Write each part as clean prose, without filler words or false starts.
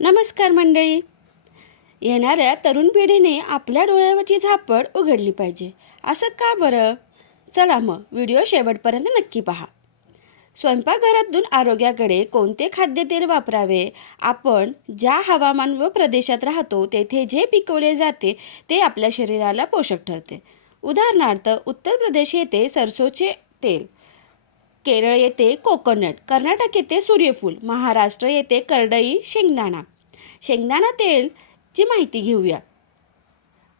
नमस्कार मंडळी. येणाऱ्या तरुण पिढीने आपल्या डोळ्यावरची झापड उघडली पाहिजे. असं का बरं? चला मग व्हिडिओ शेवटपर्यंत नक्की पहा. स्वयंपाकघरातून आरोग्याकडे कोणते खाद्यतेल वापरावे? आपण ज्या हवामान व प्रदेशात राहतो तेथे जे पिकवले जाते ते आपल्या शरीराला पोषक ठरते. उदाहरणार्थ उत्तर प्रदेश येथे सरसोचे तेल, केरळ येथे कोकोनट, कर्नाटक येथे सूर्यफूल, महाराष्ट्र येथे करडई शेंगदाणा. शेंगदाणा तेलची माहिती घेऊया.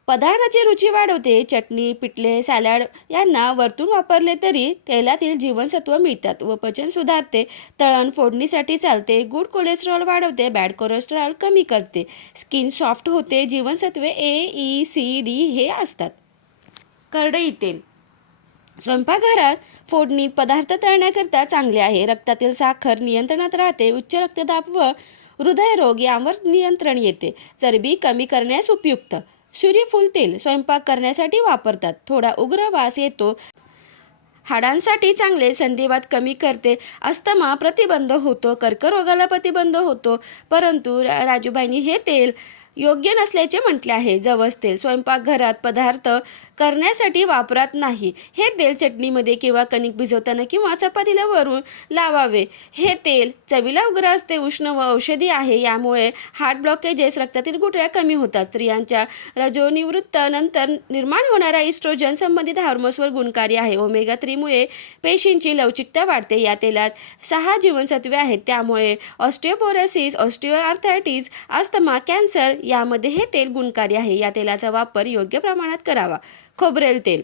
पदार्थाची रुची वाढवते. चटणी, पिठले, सॅलड यांना वरतून वापरले तरी तेलातील जीवनसत्व मिळतात व पचन सुधारते. तळण फोडणीसाठी चालते. गुड कोलेस्ट्रॉल वाढवते. बॅड कोलेस्ट्रॉल कमी करते. स्किन सॉफ्ट होते. जीवनसत्वे A, E, C, D हे असतात. करडई तेल स्वयंपाकघरात फोडणीत पदार्थ तळण्याकरता चांगले आहे. रक्तातील साखर नियंत्रणात राहते. उच्च रक्तदाब व हृदयरोग यावर नियंत्रण येते. चरबी कमी करण्यास उपयुक्त. सूर्यफूल तेल स्वयंपाक करण्यासाठी वापरतात. थोडा उग्र वास येतो. हाडांसाठी चांगले. संधिवात कमी करते. अस्थमा प्रतिबंध होतो. कर्करोगाला प्रतिबंध होतो. परंतु राजूबाईंनी हे तेल योग्य नसल्याचे म्हटले आहे. जवस तेल स्वयंपाकघरात पदार्थ करण्यासाठी वापरात नाही. हे तेल चटणीमध्ये किंवा कणिक भिजवताना किंवा चपातीला वरून लावावे. हे तेल चवीला उग्र असते. उष्ण व औषधी आहे. यामुळे हार्ट ब्लॉकेजेस, रक्तातील गुठळ्या कमी होतात. स्त्रियांच्या रजोनिवृत्त नंतर निर्माण होणारा इस्ट्रोजन संबंधित हार्मोन्सवर गुणकारी आहे. ओमेगा 3 मुळे पेशींची लवचिकता वाढते. या तेलात 6 जीवनसत्वे आहेत. त्यामुळे ऑस्टिओपोरोसिस, ऑस्टिओआर्थरायटिस, अस्थमा, कॅन्सर यामध्ये हे तेल गुणकारी आहे. या तेलाचा वापर योग्य प्रमाणात करावा. खोबरेल तेल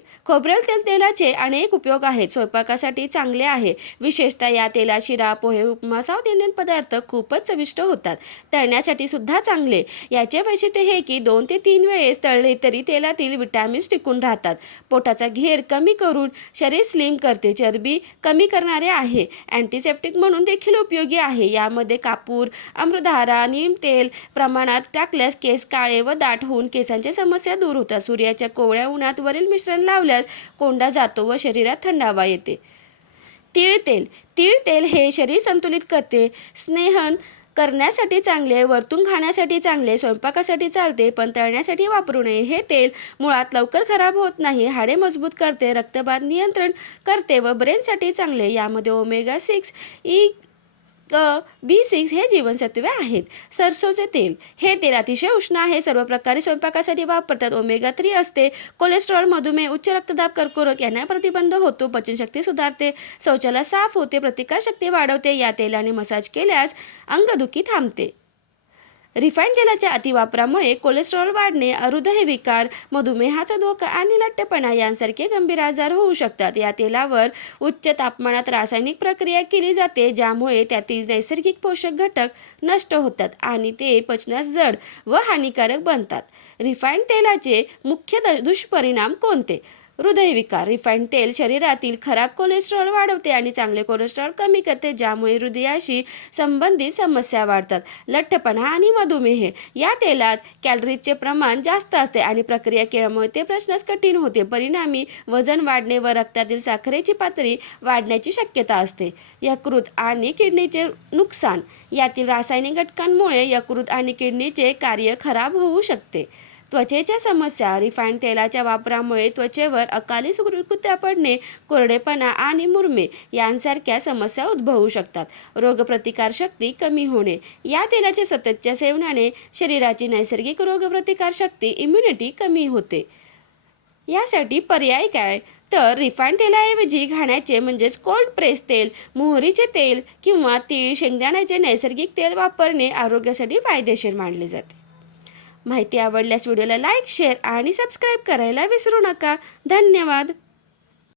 तेलाचे अनेक उपयोग आहेत. स्वयंपाकासाठी चांगले आहे. विशेषतः या तेलात शिरा, पोहे, उपमा, साऊथ इंडियन पदार्थ खूपच चविष्ट होतात. तळण्यासाठी सुद्धा चांगले. याचे वैशिष्ट्य हे की 2 ते 3 वेळेस तळले तरी तेलातील विटॅमिन्स टिकून राहतात. पोटाचा घेर कमी करून शरीर स्लिम करते. चरबी कमी करणारे आहे. अँटीसेप्टिक म्हणून देखील उपयोगी आहे. यामध्ये कापूर, अमृतधारा, नीम तेल प्रमाणात टाकल्यास केस काळे व दाट होऊन केसांच्या समस्या दूर होतात. सूर्याच्या कोवळ्या उन्हात वरील मिश्रण लावल्यास कोंडा जातो व शरीरात थंडावा येते. तीळ तेल हे शरीर संतुलित करते. स्नेहन करण्यासाठी चांगले. वरतून खाण्यासाठी चांगले. स्वयंपाकासाठी चालते पण तळण्यासाठी वापरू नये. हे तेल मुळात लवकर खराब होत नाही. हाडे मजबूत करते. रक्तदाब नियंत्रण करते व ब्रेनसाठी चांगले. यामध्ये ओमेगा 6, B6 हे जीवनसत्वे आहेत. सरसोचे तेल हे तेल अतिशय उष्ण आहे. सर्व प्रकारे स्वयंपाकासाठी वापरतात. ओमेगा 3 असते. कोलेस्ट्रॉल, मधुमेह, उच्च रक्तदाब, कर्करोग यांना प्रतिबंध होतो. पचनशक्ती सुधारते. शौचाला साफ होते. प्रतिकारशक्ती वाढवते. या तेलाने मसाज केल्यास अंगदुखी थांबते. रिफाईंड तेलाच्या अतिवापरामुळे कोलेस्ट्रॉल वाढणे, हृदयविकार, मधुमेहाचा धोका आणि लठ्ठपणा यांसारखे गंभीर आजार होऊ शकतात. या तेलावर उच्च तापमानात रासायनिक प्रक्रिया केली जाते ज्यामुळे त्यातील नैसर्गिक पोषक घटक नष्ट होतात आणि ते पचनास जड व हानिकारक बनतात. रिफाईंड तेलाचे मुख्य दुष्परिणाम कोणते? हृदयविकार. रिफाईंड तेल शरीरातील खराब कोलेस्ट्रॉल वाढवते आणि चांगले कोलेस्ट्रॉल कमी करते ज्यामुळे हृदयाशी संबंधित समस्या वाढतात. लठ्ठपणा आणि मधुमेह. या तेलात कॅलरीजचे प्रमाण जास्त असते आणि प्रक्रिया केल्यामुळे ते पचण्यास कठीण होते. परिणामी वजन वाढणे व रक्तातील साखरेची पातळी वाढण्याची शक्यता असते. यकृत आणि किडनीचे नुकसान. यातील रासायनिक घटकांमुळे यकृत आणि किडनीचे कार्य खराब होऊ शकते. त्वचेच्या समस्या. रिफाईंड तेलाच्या वापरामुळे त्वचेवर अकाली सुरकुत्या पडणे, कोरडेपणा आणि मुरमे यांसारख्या समस्या उद्भवू शकतात. रोगप्रतिकारशक्ती कमी होणे. या तेलाच्या सततच्या सेवनाने शरीराची नैसर्गिक रोगप्रतिकारशक्ती, इम्युनिटी कमी होते. यासाठी पर्याय काय? तर रिफाईंड तेलाऐवजी घाण्याचे म्हणजेच कोल्ड प्रेस तेल, मोहरीचे तेल किंवा तीळ, शेंगदाण्याचे नैसर्गिक तेल वापरणे आरोग्यासाठी फायदेशीर मानले जाते. माहिती आवडल्यास व्हिडिओला लाईक, शेअर आणि सबस्क्राईब करायला विसरू नका. धन्यवाद.